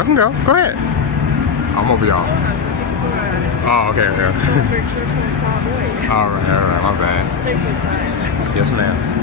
Y'all can go. Go ahead. I'm over y'all. Oh, okay. All right. My bad. Take your time. Yes, ma'am.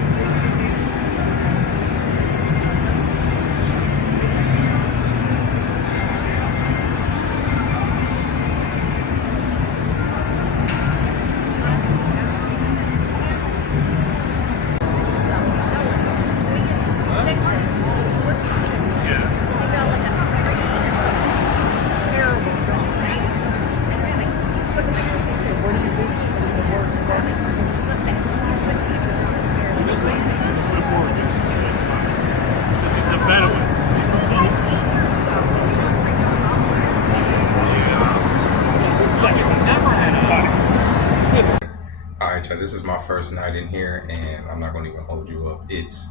This is my first night in here, and I'm not gonna even hold you up. It's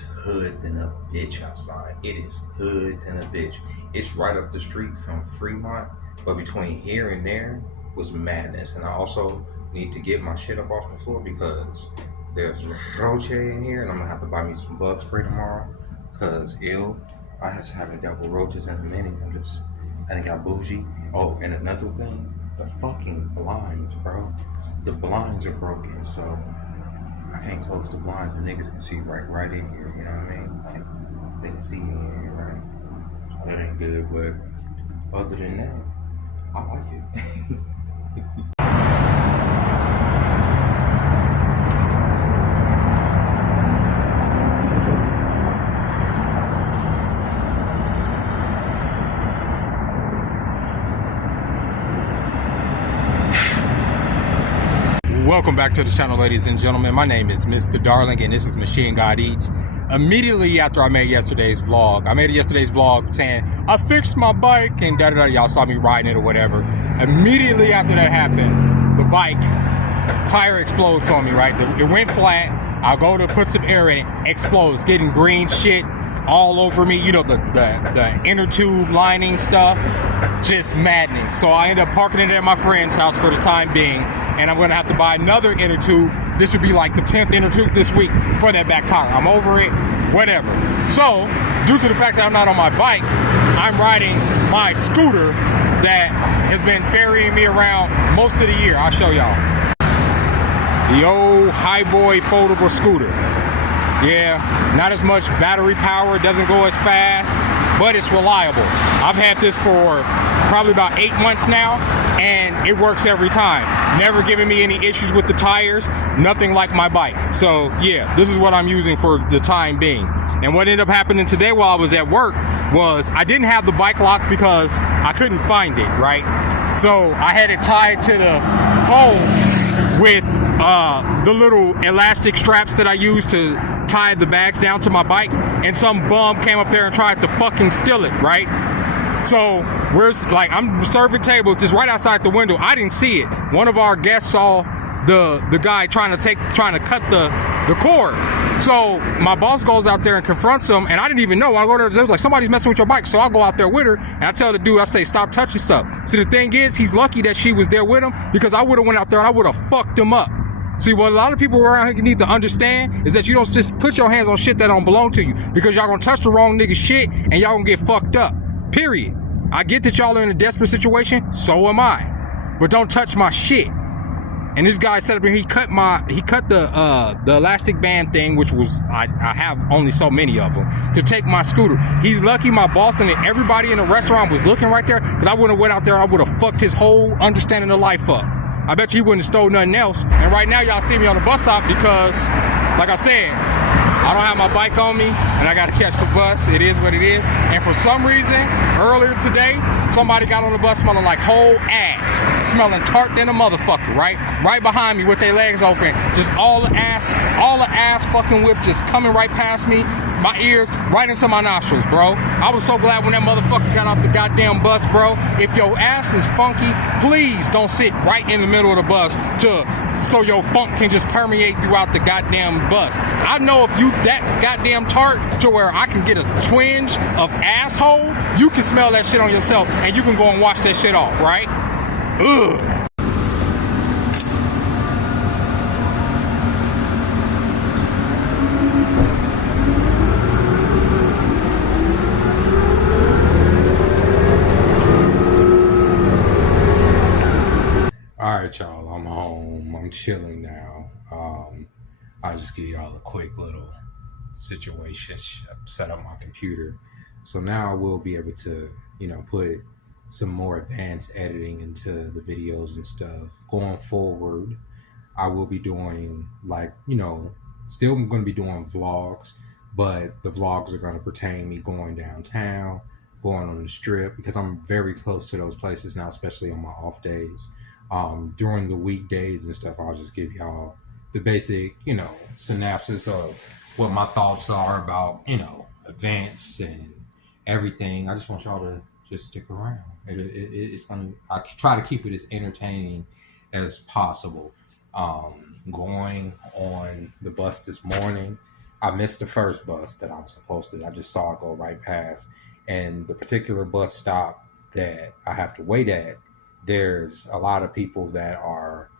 hood than a bitch outside. It is hood than a bitch. It's right up the street from Fremont, but between here and there was madness. And I also need to get my shit up off the floor because there's roach in here, and I'm gonna have to buy me some bug spray tomorrow. Cause I just haven't dealt with roaches in a minute. I done got bougie. Oh, and another thing, the fucking blinds, bro. The blinds are broken, so I can't close the blinds. The niggas can see right in here, you know what I mean? Like, they can see me in here, right? So that ain't good, but other than that, I like it. Welcome back to the channel, ladies and gentlemen. My name is Mr. Darling, and this is Machine God Eats. Immediately after I made yesterday's vlog, saying I fixed my bike and da-da-da, y'all saw me riding it or whatever. Immediately after that happened, the bike tire explodes on me, right? It went flat. I go to put some air in it, explodes, getting green shit all over me. You know, the inner tube lining stuff, just maddening. So I end up parking it at my friend's house for the time being, and I'm gonna have to buy another inner tube. This would be like the 10th inner tube this week for that back tire. I'm over it, whatever. So, due to the fact that I'm not on my bike, I'm riding my scooter that has been ferrying me around most of the year. I'll show y'all. The old Highboy foldable scooter. Yeah, not as much battery power, doesn't go as fast, but it's reliable. I've had this for probably about 8 months now, and it works every time. Never giving me any issues with the tires, nothing like my bike. So yeah, this is what I'm using for the time being. And what ended up happening today while I was at work was I didn't have the bike lock because I couldn't find it, right? So I had it tied to the pole with the little elastic straps that I use to tie the bags down to my bike, and some bum came up there and tried to fucking steal it, right? So I'm serving tables, it's right outside the window. I didn't see it. One of our guests saw the guy trying to cut the cord. So my boss goes out there and confronts him, and I didn't even know. I go there, it was like, somebody's messing with your bike. So I'll go out there with her, and I tell the dude, I say, stop touching stuff. So the thing is, he's lucky that she was there with him, because I would have went out there and I would have fucked him up. See, what a lot of people around here need to understand is that you don't just put your hands on shit that don't belong to you, because y'all gonna touch the wrong nigga shit and y'all gonna get fucked up. Period. I get that y'all are in a desperate situation, so am I. But don't touch my shit. And this guy set up here, he cut the elastic band thing, which was, I have only so many of them, to take my scooter. He's lucky my boss and everybody in the restaurant was looking right there, because I wouldn't have went out there, I would have fucked his whole understanding of life up. I bet you he wouldn't have stole nothing else. And right now y'all see me on the bus stop because, like I said, I don't have my bike on me and I gotta catch the bus. It is what it is. And for some reason, earlier today, somebody got on the bus smelling like whole ass, smelling tart than a motherfucker, right? Right behind me with their legs open, just all the ass fucking whiff just coming right past me, my ears, right into my nostrils, bro. I was so glad when that motherfucker got off the goddamn bus, bro. If your ass is funky, please don't sit right in the middle of the bus so your funk can just permeate throughout the goddamn bus. I know if you that goddamn tart to where I can get a twinge of asshole, you can smell that shit on yourself and you can go and wash that shit off, right? Ugh. chilling now. I'll just give y'all a quick little situation. Set up my computer, so now I will be able to, put some more advanced editing into the videos and stuff going forward. I will be doing still going to be doing vlogs, but the vlogs are going to pertain me going downtown, going on the strip, because I'm very close to those places now, especially on my off days. During the weekdays and stuff, I'll just give y'all the basic, synopsis of what my thoughts are about, events and everything. I just want y'all to just stick around. It's gonna. I try to keep it as entertaining as possible. Going on the bus this morning, I missed the first bus that I was supposed to. I just saw it go right past, and the particular bus stop that I have to wait at, there's a lot of people that are.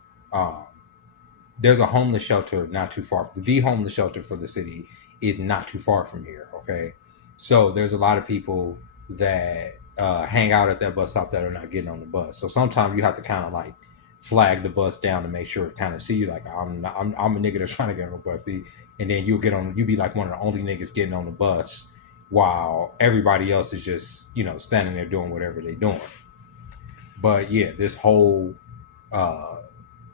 There's a homeless shelter not too far. The homeless shelter for the city is not too far from here. Okay, so there's a lot of people that hang out at that bus stop that are not getting on the bus. So sometimes you have to kind of like flag the bus down to make sure it kind of see you. Like I'm a nigga that's trying to get on the bus, and then you'll be like one of the only niggas getting on the bus while everybody else is just standing there doing whatever they're doing. But yeah, this whole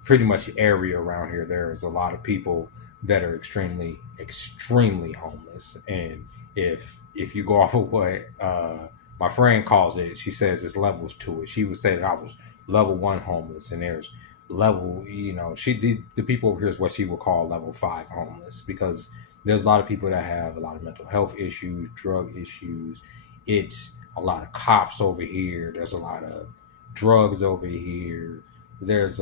pretty much area around here, there's a lot of people that are extremely homeless. And if you go off of what my friend calls it, she says there's levels to it. She would say that I was level 1 homeless, and there's level, the people over here is what she would call level 5 homeless, because there's a lot of people that have a lot of mental health issues, drug issues. It's a lot of cops over here. There's a lot of drugs over here. This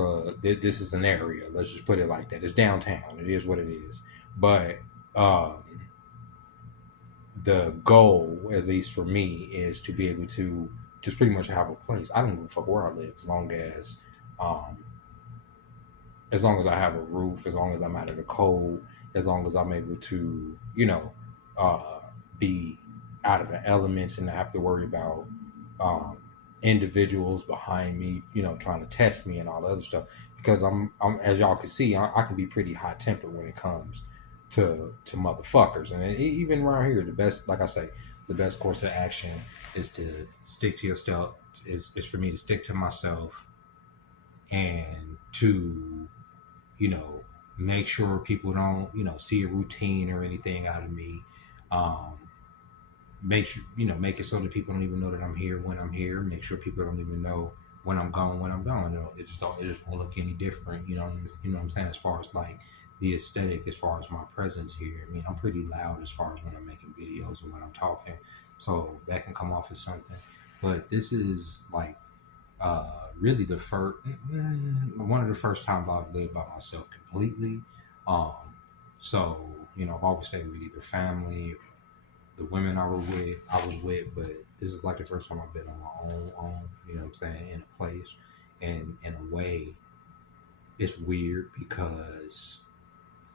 is an area, let's just put it like that. It's downtown. It is what it is. But the goal, at least for me, is to be able to just pretty much have a place. I don't give a fuck where I live, as long as I have a roof, as long as I'm out of the cold, as long as I'm able to, be out of the elements and not have to worry about individuals behind me, trying to test me and all the other stuff. Because I'm as y'all can see, I can be pretty hot tempered when it comes to motherfuckers. And even around here, the best course of action is to stick to yourself. Is for me to stick to myself, and to make sure people don't see a routine or anything out of me. Make it so that people don't even know that I'm here when I'm here. Make sure people don't even know when I'm gone. It just won't look any different. You know what I'm saying? As far as like the aesthetic, as far as my presence here. I mean, I'm pretty loud as far as when I'm making videos or when I'm talking, so that can come off as something. But this is like really one of the first times I've lived by myself completely. So I've always stayed with either family, the women I was with, but this is like the first time I've been on my own, you know what I'm saying, in a place. And in a way, it's weird because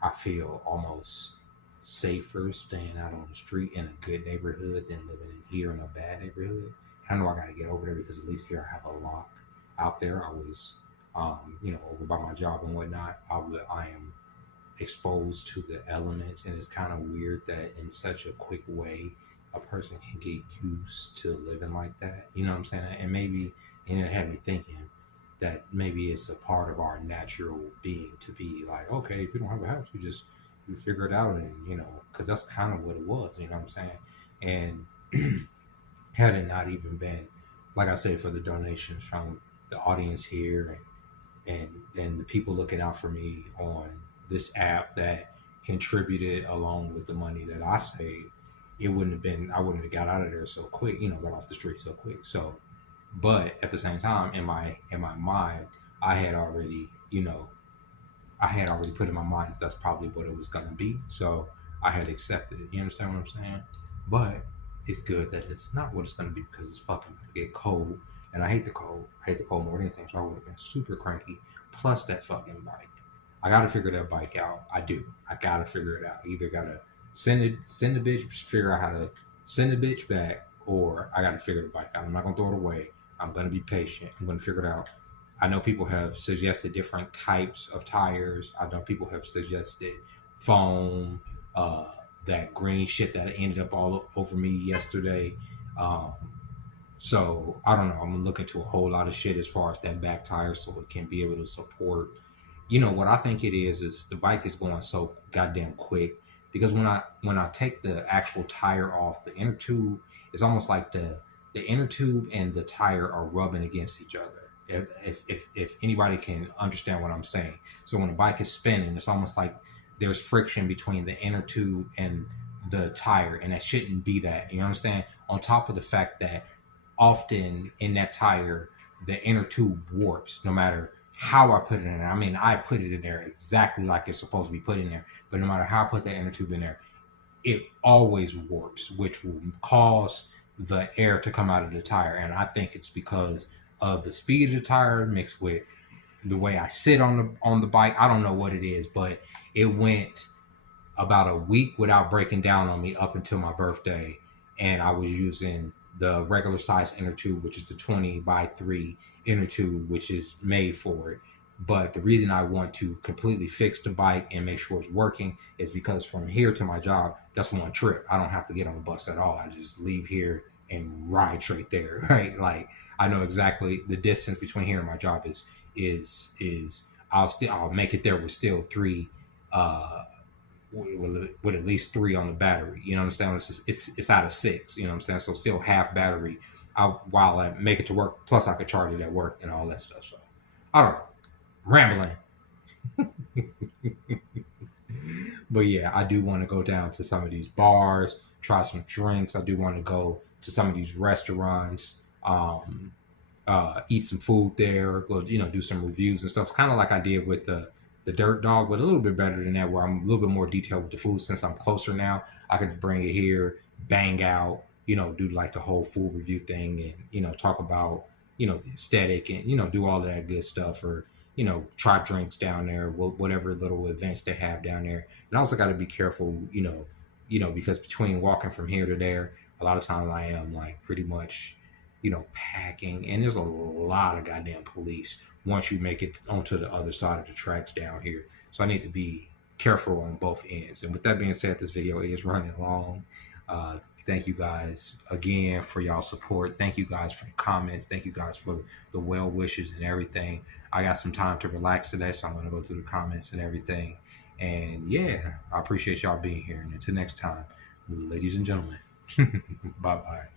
I feel almost safer staying out on the street in a good neighborhood than living in here in a bad neighborhood. I know I got to get over there because at least here I have a lock. Out there, I was, over by my job and whatnot, I am exposed to the elements, and it's kind of weird that in such a quick way a person can get used to living like that. You know what I'm saying? And it had me thinking that maybe it's a part of our natural being to be like, okay, if you don't have a house, you figure it out, and because that's kind of what it was. You know what I'm saying? And had it not even been, like I said, for the donations from the audience here and the people looking out for me on this app that contributed along with the money that I saved, I wouldn't have got out of there so quick, got off the street so quick. So, but at the same time, in my mind, I had already put in my mind that that's probably what it was going to be. So I had accepted it. You understand what I'm saying? But it's good that it's not what it's going to be, because it's fucking about to get cold. And I hate the cold. I hate the cold more than anything. So I would have been super cranky. Plus that fucking bike. I got to figure that bike out. I do. I got to figure it out. Either got to send the bitch, figure out how to send the bitch back, or I got to figure the bike out. I'm not going to throw it away. I'm going to be patient. I'm going to figure it out. I know people have suggested different types of tires. I know people have suggested foam, uh, that green shit that ended up all over me yesterday. Um, so I don't know. I'm gonna look into a whole lot of shit as far as that back tire, so it can be able to support. You know what I think it is the bike is going so goddamn quick because when I take the actual tire off, the inner tube, it's almost like the inner tube and the tire are rubbing against each other. If anybody can understand what I'm saying, so when a bike is spinning, it's almost like there's friction between the inner tube and the tire, and that shouldn't be that. You understand? On top of the fact that often in that tire, the inner tube warps no matter how I put it in there. I mean, I put it in there exactly like it's supposed to be put in there, but no matter how I put that inner tube in there, it always warps, which will cause the air to come out of the tire. And I think it's because of the speed of the tire mixed with the way I sit on the bike. I don't know what it is, but it went about a week without breaking down on me up until my birthday, and I was using the regular size inner tube, which is the 20x3 inner tube, which is made for it. But the reason I want to completely fix the bike and make sure it's working is because from here to my job, that's one trip. I don't have to get on the bus at all. I just leave here and ride straight there, right? Like I know exactly the distance between here and my job is I'll make it there with still three with at least three on the battery. You know what I'm saying? It's out of six. You know what I'm saying? So still half battery while I make it to work. Plus I could charge it at work and all that stuff. So I don't know. Rambling. But yeah, I do want to go down to some of these bars, try some drinks. I do want to go to some of these restaurants, eat some food there, go, do some reviews and stuff. Kind of like I did with the Dirt Dog, but a little bit better than that, where I'm a little bit more detailed with the food. Since I'm closer now, I can bring it here, bang out, do like the whole food review thing, and talk about the aesthetic, and do all of that good stuff, or try drinks down there, whatever little events they have down there. And I also got to be careful, because between walking from here to there, a lot of times I am like pretty much, packing, and there's a lot of goddamn police once you make it onto the other side of the tracks down here. So I need to be careful on both ends. And with that being said, this video is running long. Thank you guys again for y'all support. Thank you guys for the comments. Thank you guys for the well wishes and everything. I got some time to relax today, so I'm going to go through the comments and everything. And yeah, I appreciate y'all being here. And until next time, ladies and gentlemen, bye-bye.